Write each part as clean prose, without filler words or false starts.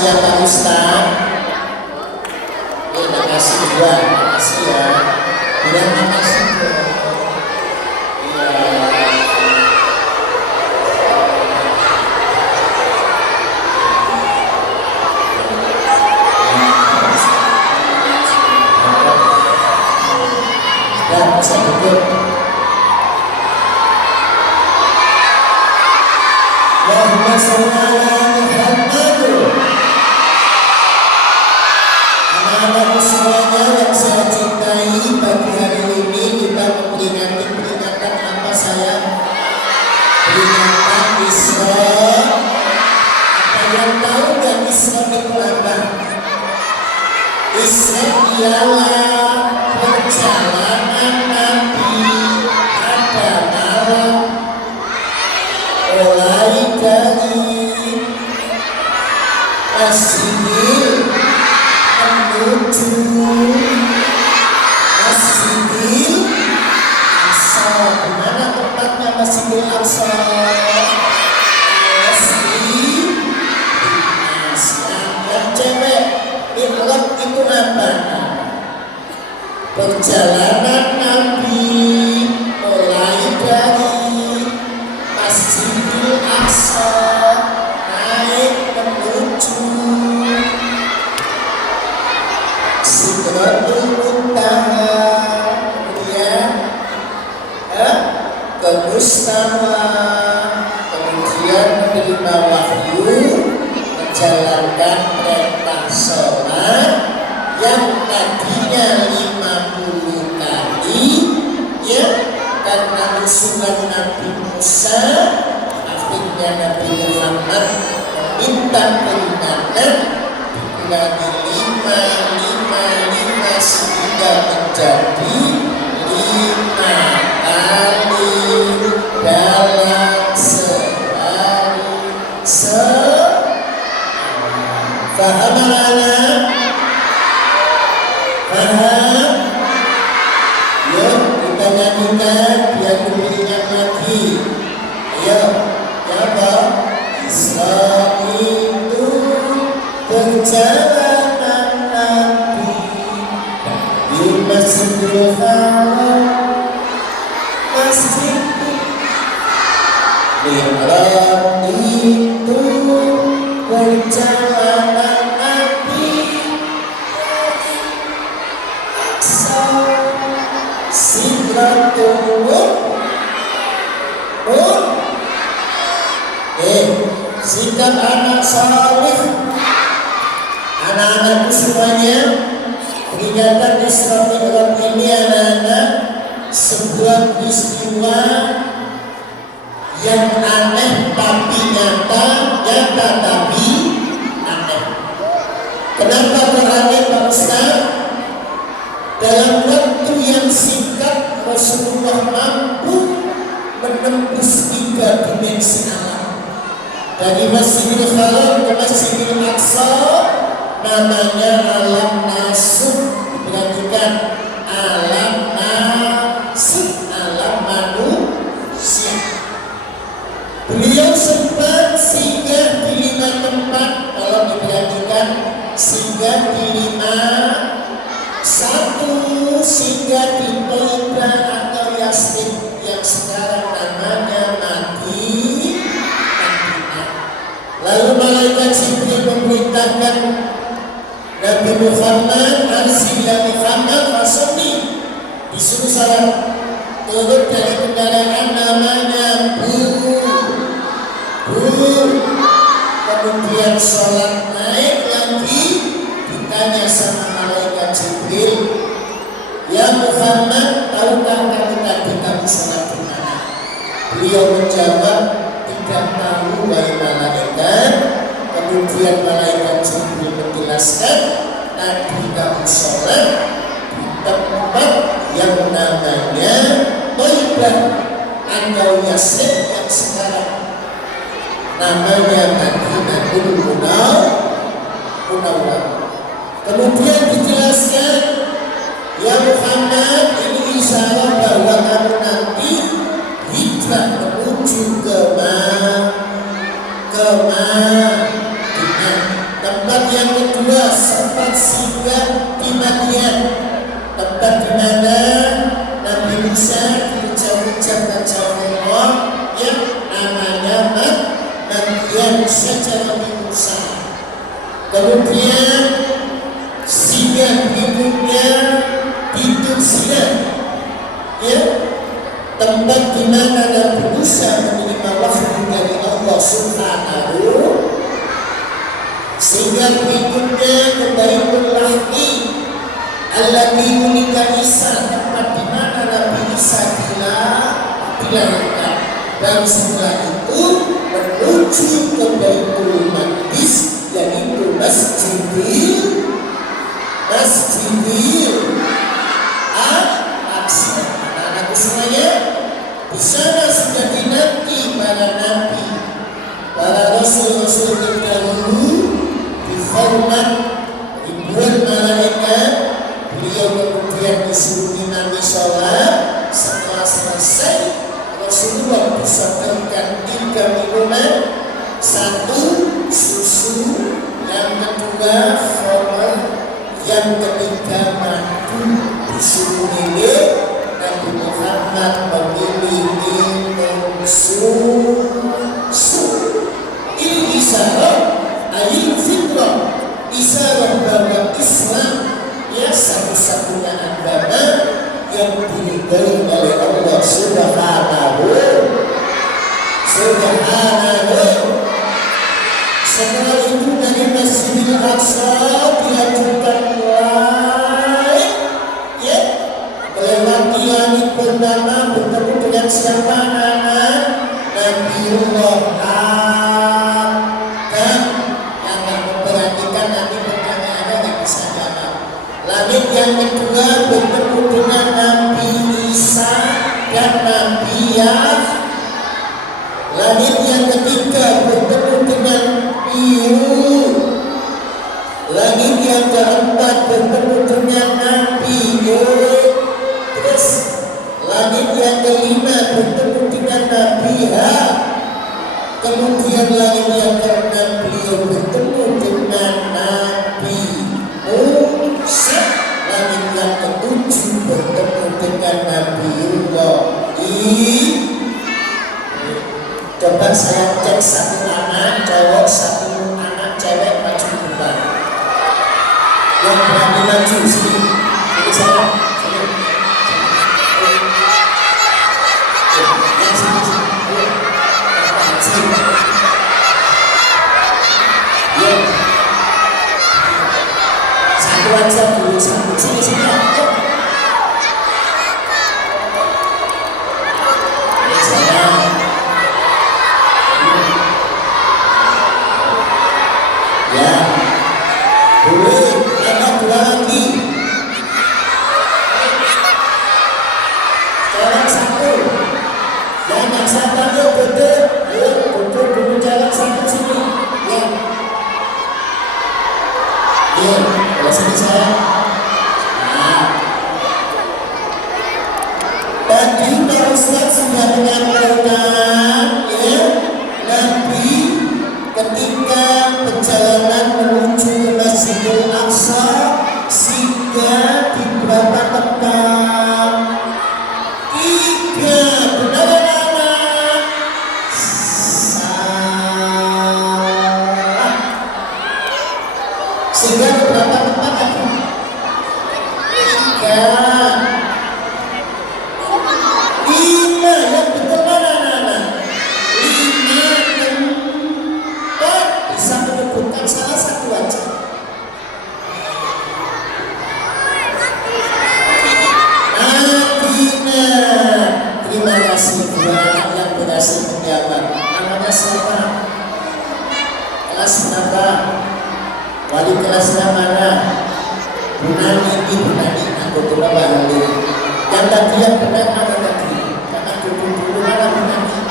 saya Pak Ustaz. Terima kasih juga, terima kasih ya. Bilang makasih juga. Dan bisa duduk. Allahumma sholli ala Muhammad. Anak-anakku semuanya yang saya cintai, pagi hari ini kita peringatan apa sayang? Peringatan Isra. Apa yang tahu dan Isra itu apa? Isra ialah perjalanan Nabi pada malam mulai dari Masjidil menuju Masjidil Aqsa. Di mana tempatnya Masjidil Aqsa? Yang cewek Mi'raj itu apa? Perjalanan Nabi mulai dari Masjidil Aqsa naik menuju Sidratul Muntaha, kemudian ke Mustawa, kemudian menerima wahyu, menjalankan perintah sholat yang tadinya 50 kali ya, karena usulan Nabi Musa, akhirnya Nabi Muhammad meminta peringatan dikurangi 5 sehingga menjadi 5 kali dalam sehari. Paham anak? Paham? Yuk kita nyanyikan biar beringat lagi. Ayo, ya apa? Isra itu perjalanan Nabi di Masjidil Haram, Masjid Mi'raj itu perjalanan Nabi dari Aqsa Sidratul sikap anak saleh, anak-anakku semuanya, peringatan Isra Mi'raj ini anak-anak sebuah peristiwa yang aneh tapi nyata tapi aneh. Kenapa beraneh Pak Ustaz? Dalam waktu yang singkat Rasulullah mampu menembus 3 dimensi alam. Dari Masjidil Haram ke Masjidil Aqsa, namanya alam nasib. Perhatikan, alam nasib, alam manusia. Beliau sempat singgah di 5 tempat. Kalau diperhatikan, singgah di 1 singgah di Toibah atau Yasrib yang sekarang namanya Madinah. Lalu malaikat Jibril memerintahkan Nabi Muhammad, Arsilah Muhammad Rasuli, disuruh salat, turun dari kendaraan namanya Bu. Kemudian sholat, naik lagi, ditanya sama malaikat Jibril, ya Muhammad, tahukah kamu tadi kamu sholat di mana? Beliau menjawab, tidak tahu wahai malaikat. Kemudian malaikat Jibril menjelaskan, tadi kamu sholat di tempat yang namanya Toibah atau Yasrib yang sekarang namanya Madinatul Munawwarah. Kemudian dijelaskan, ya Muhammad, ini isyarat bahwa kamu nanti hijrah menuju ke Madinah, ke Tempat yang kedua, sempat singgah di Madian, tempat di mana Nabi Musa diucap-ucapkan Allah yang namanya Madian saja Nabi Musa. Kemudian singgah berikutnya di Tursiya, ya, tempat di mana Nabi Musa menerima wahyu dari Allah Subhanahu. Sehingga berikutnya ke Baitul Lahmi alladzi wulida Isa, tempat di mana Nabi Isa dilahirkan. Dan setelah itu menuju ke Baitul Maqdis, yaitu Masjidil Al-Aqsa. Anak-anakku semuanya, di sana sudah dinanti para nabi, para rasul-rasul terdahulu, dihormat ribuan malaikat. Beliau kemudian disuruh imami sholat. Setelah selesai, Rasulullah disodorkan 3 minuman. 1 susu, yang kedua khamr, yang ketiga madu. Disuruh milih, Nabi Muhammad memilih minum susu. Ini isyarat ayil fitrah, isyarat bahwa Islam ya satu-satunya agama yang diridhai oleh Allah Subhanahu. Setelah itu dari Masjidil Aqsa dilanjutkan mulai, ya, melewati langit pertama, bertemu dengan siapa? Anak Nabiullah Adam. Yang tak memperhatikan nanti pertanyaannya nggak bisa jawab. Langit yang kedua bertemu dengan Nabi Isa dan Nabi Yahya. Langit yang ketiga bertemu dengan Nuh. Langit yang keempat bertemu dengan Nabi Nuh. Terus langit yang kelima bertemu dengan Nabi Ha. Kemudian langit yang keenam beliau bertemu dengan Nabi Musa. Langit yang ketujuh bertemu dengan Nabiullah Ibrahim. Coba saya cek satu anak cowok, satu anak cewek maju ke depan. Yang berani maju sini. Ini saya. Yang sini. Sini. Ya. Satu aja dulu. Sini. Ayo. Wali kelasnya mana? Bunani, aku coba balik. Yang tadi yang benar mana tadi? Karena dulu mana Bunani?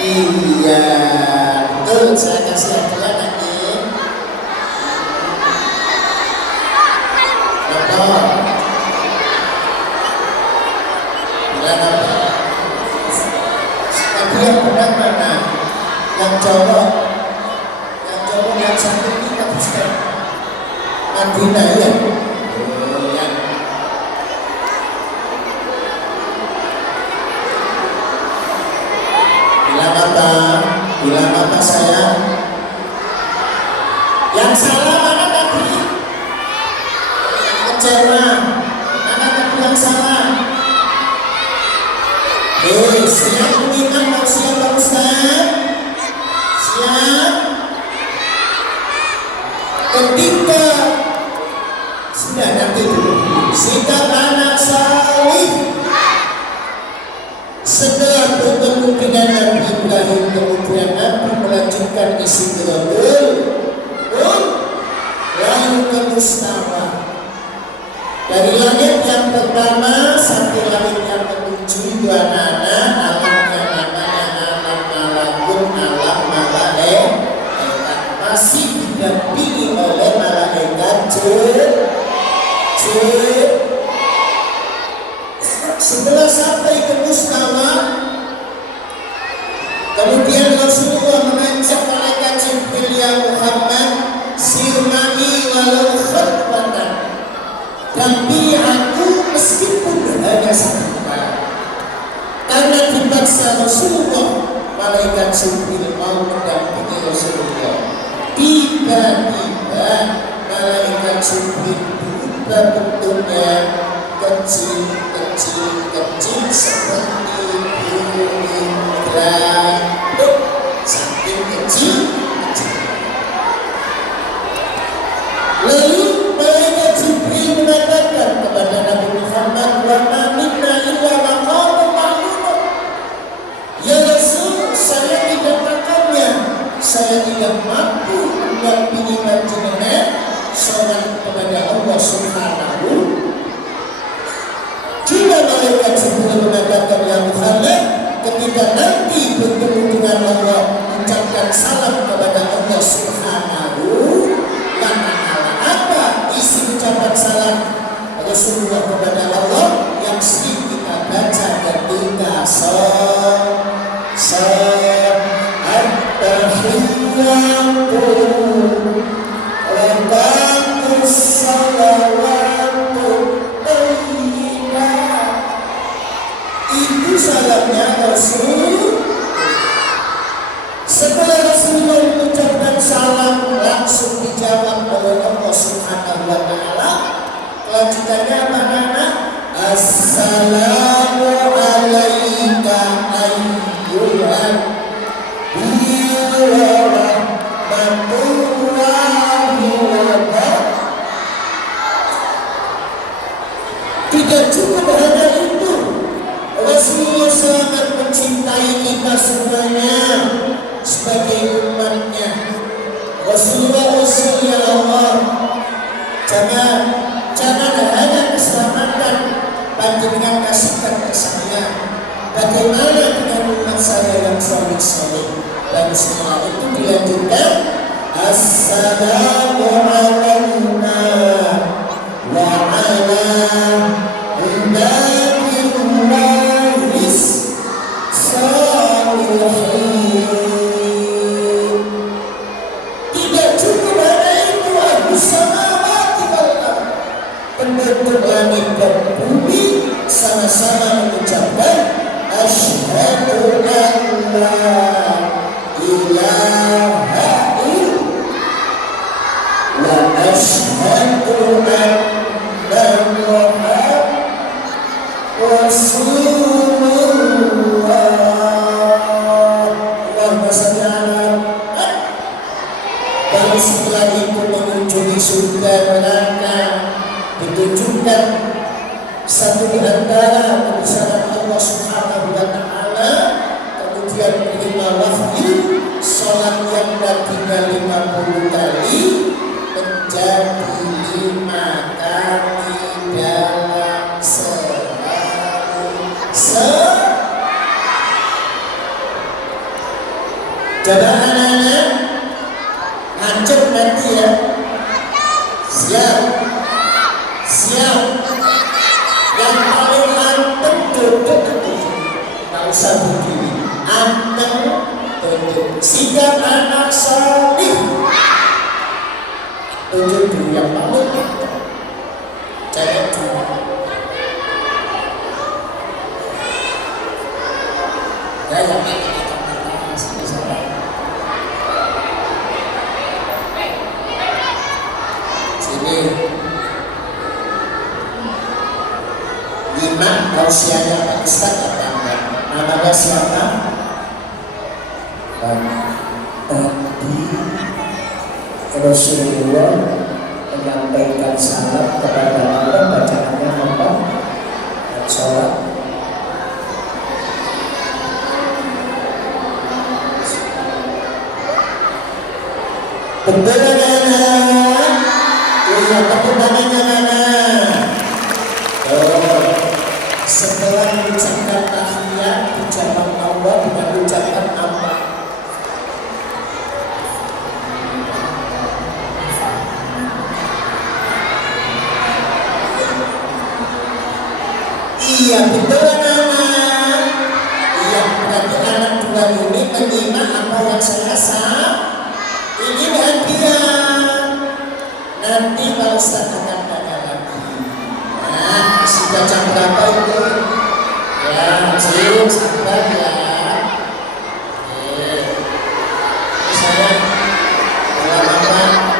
Iya, betul. Saya kasih hadiah nanti. Betul. Bilang apa? Tadi yang benar mana? Yang cowok. Kalau yang satu ini tak bisa Madinah ya. Bila mata saya yang salah mana tadi? Yang kecewa mana tadi yang salah? Siap mengingat mau siap Pak Ustaz? Siap? Ketika sudah nanti dulu sikap anak salih setelah bertemu dengan Nabi Ibrahim, kemudian Nabi melanjutkan isi lalu ke Mustafa. Dari langit yang pertama sampai langit yang ketujuh, dua anak namanya anak malakun, alam malaikat, masih didampingi oleh malaikat Setelah sampai ke Mustafa, kemudian Rasulullah mengajak malaikat Jibril, ya Muhammad, sirmani walau khutbatan, dampingi aku meskipun hanya satu kali. Karena dipaksa Rasulullah, malaikat Jibril mau mendampingi Rasulullah. Tiba-tiba malaikat Jibril berubah bentuknya kecil seperti burung gagak, saking kecil. Lalu malaikat Jibril mengatakan kepada Nabi Muhammad, wa ma minna illa maqamun ma'lum. Ya Rasul, saya tidak makannya, saya tidak mampu mendampingi panjenengan sholat kepada Allah Subhanahu. Jika malaikat Jibril mengatakan, ya Muhammad, ketika nanti bertemu dengan Allah, ucapkan salam kepada Allah Subhanahu. Apa isi ucapan salam Rasulullah kepada Allah yang sering kita baca ketika at-tahiyyatu lakatus salawatu tayyibah. Itu salamnya Rasul. Setelah Rasulullah mengucapkan salam, langsung dijawab oleh Allah Subhanahu wa Ta'ala. Kelanjutannya apa anak? Assalamu alayka ayyuhan wa rahmatullahi wa barakatuh. Tidak cukup hanya itu, Rasulullah sangat mencintai kita semuanya sebagai umatnya. Rasulullah ya Allah, jangan hanya keselamatan panjenengan kasihkan ke saya. Bagaimana dengan umat saya yang saleh-saleh? Dan semua itu dilanjutkan, assalamu alayna wa ala ibadillahis salihin. Penduduk langit dan bumi sama-sama mengucapkan asyhadu an la ilaha illallah wa asyhadu anna Muhammadan rasulullah. Allahumma shalli ala Muhammad. Baru setelah itu mengunjungi surga neraka, ditunjukkan satu di antara kebesaran Allah Subhanahu wa Ta'ala, kemudian menerima wahyu, sholat yang tadinya 50 kali menjadi 5 kali dalam sehari. Coba anak-anak ngancep nanti ya. Siap. Yang paling anteng duduk itu, nggak usah berdiri, anteng duduk. Sikap anak salih. yang paling cewek cuma ya yang ini sini salah sini Imam tausiahnya Pak Ustaz apa namanya siapa? Tadi Rasulullah menyampaikan salam kepada Allah, bacaannya apa? Dan sholat. Betul anak? Iya, perkembangannya anak. Setelah mengucapkan tahiyat, ucapan Allah dengan ucapan apa? Iya, betul anak. Iya, berarti anak dua ini menyimak apa yang saya sampaikan. Ini bagian. Nanti Pak Ustaz akan tanya lagi. Nah, sudah jam berapa itu? Ya, Cik, sabar ya. Saya lama-lama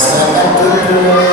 silakan duduk.